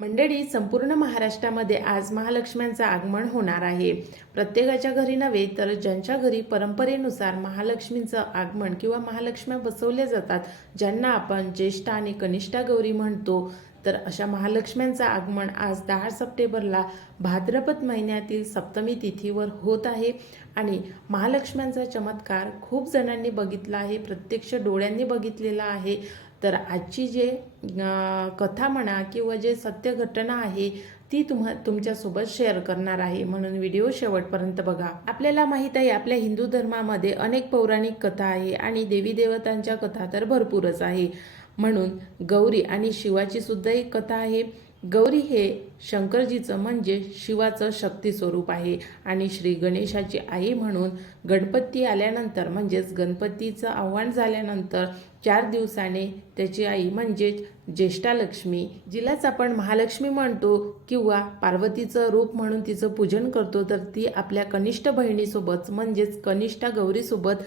मंडळी संपूर्ण महाराष्ट्रामध्ये आज महालक्ष्म्यांचं आगमन होणार आहे. प्रत्येकाच्या घरी नव्हे तर ज्यांच्या घरी परंपरेनुसार महालक्ष्मींचं आगमन किंवा महालक्ष्म्या बसवल्या जातात ज्यांना आपण ज्येष्ठा आणि कनिष्ठा गौरी म्हणतो तर अशा महालक्ष्म्यांचं आगमन आज दहा सप्टेंबरला भाद्रपद महिन्यातील सप्तमी तिथीवर होत आहे. आणि महालक्ष्म्यांचा चमत्कार खूप जणांनी बघितला आहे प्रत्यक्ष डोळ्यांनी बघितलेला आहे. तर आजची जे कथा म्हणा किंवा जे सत्य घटना आहे ती तुम्हा तुमच्यासोबत शेअर करणार आहे. म्हणून व्हिडिओ शेवटपर्यंत बघा. आपल्याला माहीत आहे आपल्या हिंदू धर्मामध्ये अनेक पौराणिक कथा आहे आणि देवी देवतांच्या कथा तर भरपूरच आहे. म्हणून गौरी आणि शिवाची सुद्धा एक कथा आहे. गौरी हे शंकरजीचं म्हणजे शिवाचं शक्ती स्वरूप आहे आणि श्री गणेशाची आई म्हणून गणपती आल्यानंतर म्हणजेच गणपतीचं आव्हान झाल्यानंतर चार दिवसाने त्याची आई म्हणजेच ज्येष्ठालक्ष्मी जिलाच आपण महालक्ष्मी म्हणतो किंवा पार्वतीचं रूप म्हणून तिचं पूजन करतो तर ती आपल्या कनिष्ठ बहिणीसोबत म्हणजेच कनिष्ठा गौरीसोबत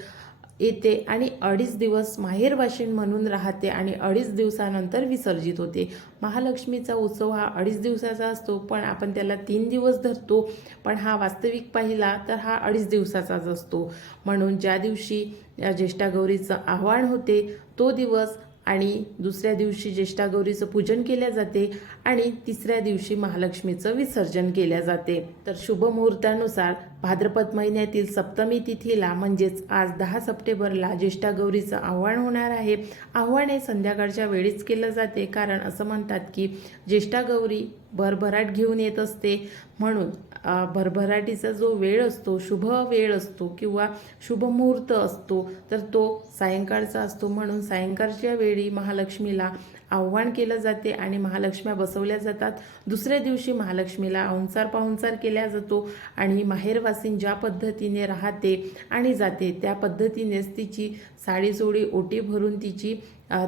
येते आणि अडीच दिवस माहेरवाशीण म्हणून राहते आणि अडीच दिवसानंतर विसर्जित होते. महालक्ष्मीचा उत्सव हा अडीच दिवसाचा असतो पण आपण त्याला तीन दिवस धरतो. पण हा वास्तविक पाहिला तर हा अडीच दिवसाचाच असतो. म्हणून ज्या दिवशी या ज्येष्ठा गौरीचं आव्हान होते तो दिवस आणि दुसऱ्या दिवशी ज्येष्ठा गौरीचं पूजन केल्या जाते आणि तिसऱ्या दिवशी महालक्ष्मीचं विसर्जन केल्या जाते. तर शुभ मुहूर्तानुसार भाद्रपद महिन्यातील सप्तमी तिथीला म्हणजेच आज दहा सप्टेंबरला ज्येष्ठा गौरीचं आव्हान होणार आहे. आव्हान हे संध्याकाळच्या वेळीच केलं जाते कारण असं म्हणतात की ज्येष्ठा गौरी भरभराट घेऊन येत असते. म्हणून भरभराटीचा जो वेळ असतो शुभ वेळ असतो किंवा शुभ मुहूर्त असतो तर तो सायंकाळचा असतो. म्हणून सायंकाळच्या वेळी महालक्ष्मीला आव्हान केलं जाते आणि महालक्ष्म्या बसवल्या जातात. दुसऱ्या दिवशी महालक्ष्मीला औंचार पाहुणसार केला जातो आणि माहेरवासीन ज्या पद्धतीने राहते आणि जाते त्या पद्धतीनेच तिची साडी ओटी भरून तिची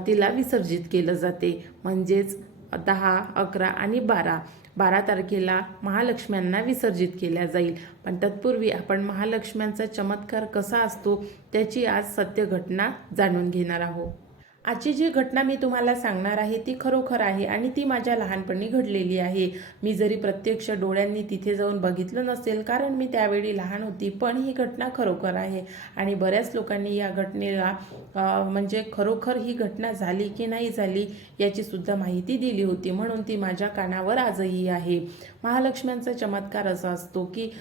तिला विसर्जित केलं जाते. म्हणजेच दहा अकरा आणि बारा. बारा तारखेला महालक्ष्म्यांना विसर्जित केल्या जाईल. पण तत्पूर्वी आपण महालक्ष्म्यांचा चमत्कार कसा असतो त्याची आज सत्य घटना जाणून घेणार आहोत. आजची जी घटना मी तुम्हाला सांगणार आहे ती खरोखर आहे आणि ती माझ्या लहानपणी घडलेली आहे. मी जरी प्रत्यक्ष डोळ्यांनी तिथे जाऊन बघितलं नसेल कारण मी त्यावेळी लहान होती पण ही घटना खरोखर आहे. आणि बऱ्याच लोकांनी या घटनेला म्हणजे खरोखर ही घटना झाली की नाही झाली याचीसुद्धा माहिती दिली होती म्हणून ती माझ्या कानावर आजही आहे. महालक्ष्म्यांचा चमत्कार असा असतो की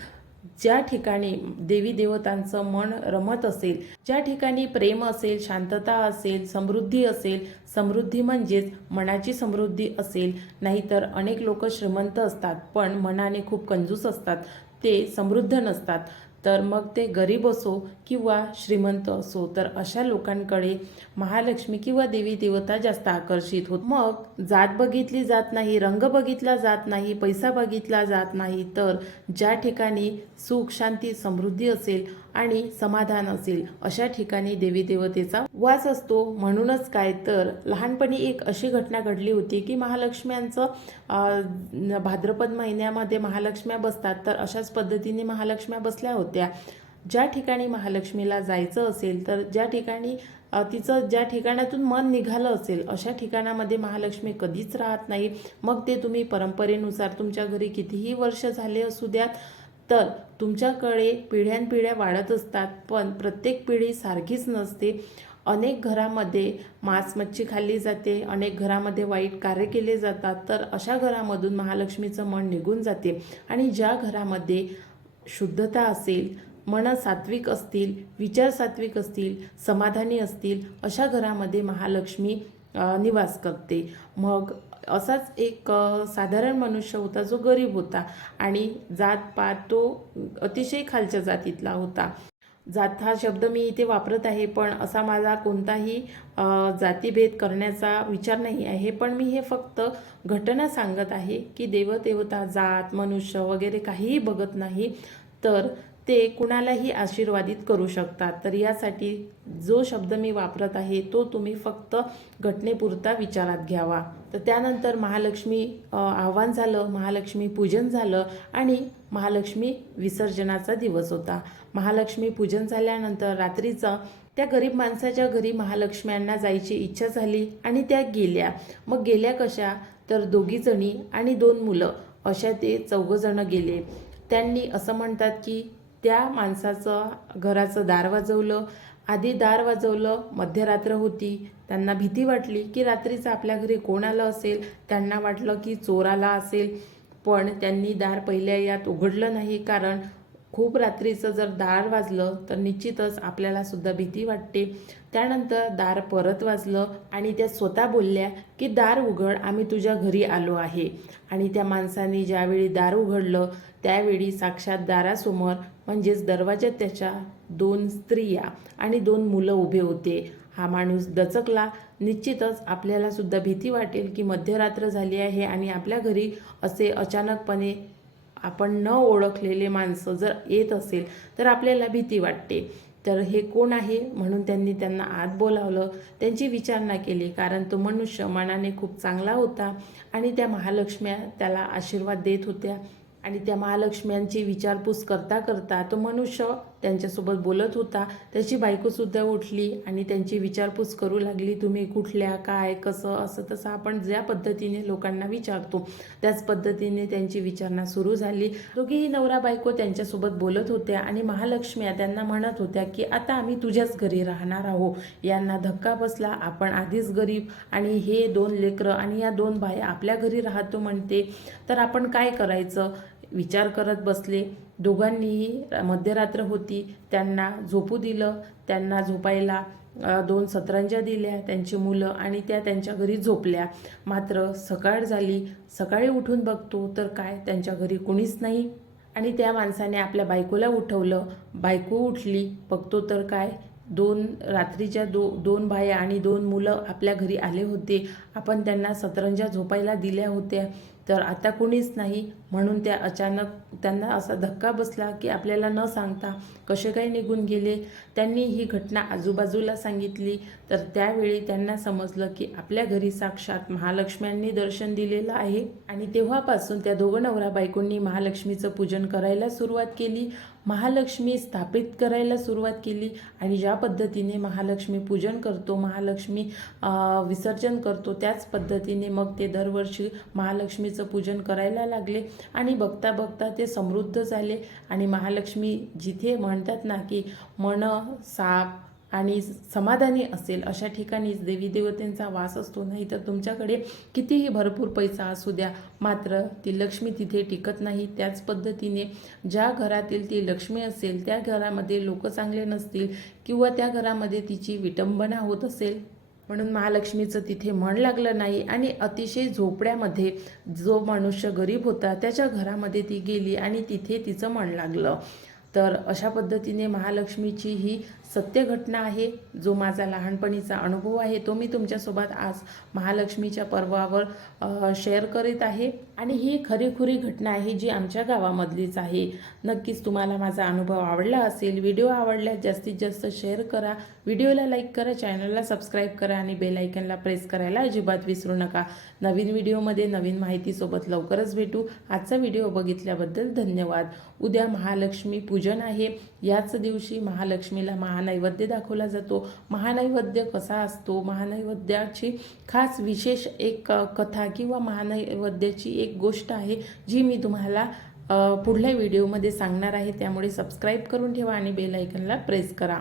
ज्या ठिकाणी देवी देवतांचं मन रमत असेल ज्या ठिकाणी प्रेम असेल शांतता असेल समृद्धी असेल समृद्धी म्हणजेच मनाची समृद्धी असेल नाहीतर अनेक लोक श्रीमंत असतात पण मनाने खूप कंजूस असतात ते समृद्ध नसतात. तर मग ते गरीब असो किंवा श्रीमंत असो तर अशा लोकांकडे महालक्ष्मी किंवा देवी देवता जास्त आकर्षित होत. मग जात बघितली जात नाही रंग बघितला जात नाही पैसा बघितला जात नाही तर ज्या ठिकाणी सुख शांती समृद्धी असेल आणि समाधान असेल. अशा ठिकाणी देवी देवतेचा वास असतो. म्हणूनच काय तर लहानपणी एक अशी घटना घडली होती की महालक्ष्म्यांचं भाद्रपद महिन्यामध्ये महालक्ष्म्या बसतात. तर अशाच पद्धतीने महालक्ष्म्या बसल्या होत्या. ज्या ठिकाणी महालक्ष्मीला जायचं असेल तर ज्या ठिकाणी तिचं ज्या ठिकाणातून मन निघालं असेल अशा ठिकाणामध्ये महालक्ष्मी कधीच राहत नाही. मग ते तुम्ही परंपरेनुसार तुमच्या घरी कितीही वर्ष झाले असू द्यात तर तुमच्याकडे पिढ्यानपिढ्या वाढत असतात पण प्रत्येक पिढी सारखीच नसते. अनेक घरामध्ये मांस मच्छी खाल्ली जाते अनेक घरामध्ये वाईट कार्य केले जातात तर अशा घरामधून महालक्ष्मीचं मन निघून जाते. आणि ज्या घरामध्ये शुद्धता असेल मन सात्विक असतील विचार सात्विक असतील समाधानी असतील अशा घरामध्ये महालक्ष्मी निवास करते. मग असाच एक साधारण मनुष्य होता जो गरीब होता आणि जात पात तो अतिशय खालच्या जातीतला होता. जात हा शब्द मी इथे वापरत आहे पण असा माझा कोणताही जातीभेद करण्याचा विचार नाही आहे. पण मी हे फक्त घटना सांगत आहे की देवदेवता जात मनुष्य वगैरे काहीही बघत नाही तर ते कुणालाही आशीर्वादित करू शकतात. तर यासाठी जो शब्द मी वापरत आहे तो तुम्ही फक्त घटनेपुरता विचारात घ्यावा. तर त्यानंतर महालक्ष्मी आव्हान झालं महालक्ष्मी पूजन झालं आणि महालक्ष्मी विसर्जनाचा दिवस होता. महालक्ष्मी पूजन झाल्यानंतर रात्रीचं त्या गरीब माणसाच्या घरी महालक्ष्म्यांना जायची इच्छा झाली आणि त्या गेल्या. मग गेल्या कशा? तर दोघीजणी आणि दोन मुलं. अशा ते चौघजणं गेले. त्यांनी असं म्हणतात की त्या माणसाचं घराचं दार वाजवलं. आधी दार वाजवलं मध्यरात्र होती. त्यांना भीती वाटली की रात्रीचं आपल्या घरी कोण आलं असेल? त्यांना वाटलं की चोर आला असेल. पण त्यांनी दार पहिल्या यात उघडलं नाही कारण खूप रात्रीचं जर दार वाजलं तर निश्चितच आपल्याला सुद्धा भीती वाटते. त्यानंतर दार परत वाजलं आणि त्या स्वतः बोलल्या की दार उघड आम्ही तुझ्या घरी आलो आहे. आणि त्या माणसाने ज्यावेळी दार उघडलं त्यावेळी साक्षात दारासमोर म्हणजेच दरवाज्यात त्याच्या दोन स्त्रिया आणि दोन मुलं उभे होते. हा माणूस दचकला. निश्चितच आपल्याला सुद्धा भीती वाटेल की मध्यरात्र झाली आहे आणि आपल्या घरी असे अचानकपणे आपण न ओळखलेले माणसं जर येत असेल तर आपल्याला भीती वाटते. तर हे कोण आहे? म्हणून त्यांनी त्यांना आत बोलावलं. त्यांची विचारणा केली कारण तो मनुष्य मनाने खूप चांगला होता आणि त्या महालक्ष्म्या त्याला आशीर्वाद देत होत्या. आणि त्या महालक्ष्म्यांची विचारपूस करता करता तो मनुष्य त्यांच्यासोबत बोलत होता. त्याची बायकोसुद्धा उठली आणि त्यांची विचारपूस करू लागली तुम्ही कुठल्या काय कसं असं तसं आपण ज्या पद्धतीने लोकांना विचारतो त्याच पद्धतीने त्यांची विचारणा सुरू झाली. दोघीही नवरा बायको त्यांच्यासोबत बोलत होत्या आणि महालक्ष्म्या त्यांना म्हणत होत्या की आता आम्ही तुझ्याच घरी राहणार आहोत. यांना धक्का बसला आपण आधीच गरीब आणि हे दोन लेकरं आणि या दोन बाया आपल्या घरी राहतो म्हणते. तर आपण काय करायचं? विचार करत बसले. दोघांनीही मध्यरात्र होती. त्यांना झोपू दिलं. त्यांना झोपायला दोन सतरंज्या दिल्या. त्यांची मुलं आणि त्या त्यांच्या घरी झोपल्या. मात्र सकाळ झाली. सकाळी उठून बघतो तर काय त्यांच्या घरी कुणीच नाही. आणि त्या माणसाने आपल्या बायकोला उठवलं. बायको उठली. बघतो तर काय दोन रात्रीच्या दो दोन बाया आणि दोन मुलं आपल्या घरी आले होते. आपण त्यांना सतरंजा झोपायला दिल्या होत्या. तर आता कुणीच नाही म्हणून त्या अचानक त्यांना असा धक्का बसला की आपल्याला न सांगता कसे काय निघून गेले? त्यांनी ही घटना आजूबाजूला सांगितली. तर त्यावेळी त्यांना समजलं की आपल्या घरी साक्षात महालक्ष्म्यांनी दर्शन दिलेलं आहे. आणि तेव्हापासून त्या दोघं नवरा बायकोंनी महालक्ष्मीचं पूजन करायला सुरुवात केली. महालक्ष्मी स्थापित करायला सुरुवात केली. आणि ज्या पद्धतीने महालक्ष्मी पूजन करतो महालक्ष्मी विसर्जन करतो त्याच पद्धतीने मग ते दरवर्षी महालक्ष्मीचं पूजन करायला लागले आणि बघता बघता ते समृद्ध झाले. आणि महालक्ष्मी जिथे म्हणतात ना की मन साप आणि समाधानी असेल अशा ठिकाणीच देवी देवतेंचा वास असतो. नाही तर तुमच्याकडे कितीही भरपूर पैसा असू द्या मात्र ती लक्ष्मी तिथे टिकत नाही. त्याच पद्धतीने ज्या घरातील ती लक्ष्मी असेल त्या घरामध्ये लोक चांगले नसतील किंवा त्या घरामध्ये तिची विटंबना होत असेल म्हणून महालक्ष्मीचं तिथे मन लागलं नाही आणि अतिशय झोपड्यामध्ये जो मनुष्य गरीब होता त्याच्या घरामध्ये ती गेली आणि तिथे तिचं मन लागलं. तर अशा पद्धतीने महालक्ष्मीची ही सत्य घटना आहे जो माझा लहानपणीचा अनुभव आहे तो मी तुमच्यासोबत आज महालक्ष्मीच्या पर्वावर शेअर करीत आहे. आणि ही खरीखुरी घटना आहे जी आमच्या गावामधलीच आहे. नक्कीच तुम्हाला माझा अनुभव आवडला असेल व्हिडिओ आवडल्यास जास्तीत जास्त शेअर करा. व्हिडिओला लाईक करा चॅनलला सबस्क्राईब करा आणि बेल आयकनला प्रेस करायला अजिबात विसरू नका. नवीन व्हिडिओमध्ये नवीन माहितीसोबत लवकरच भेटू. आजचा व्हिडिओ बघितल्याबद्दल धन्यवाद. उद्या महालक्ष्मी पूजन आहे. याच दिवशी महालक्ष्मीला महानैवेद्य दाखवला जातो. महानैवेद्य कसा असतो? महानैवेद्याची खास विशेष एक कथा किंवा महानैवेद्याची एक एक गोष्ट आहे जी मी तुम्हाला पुढल्या व्हिडिओमध्ये सांगणार आहे त्यामुळे सबस्क्राईब करून ठेवा आणि बेल आयकनला प्रेस करा.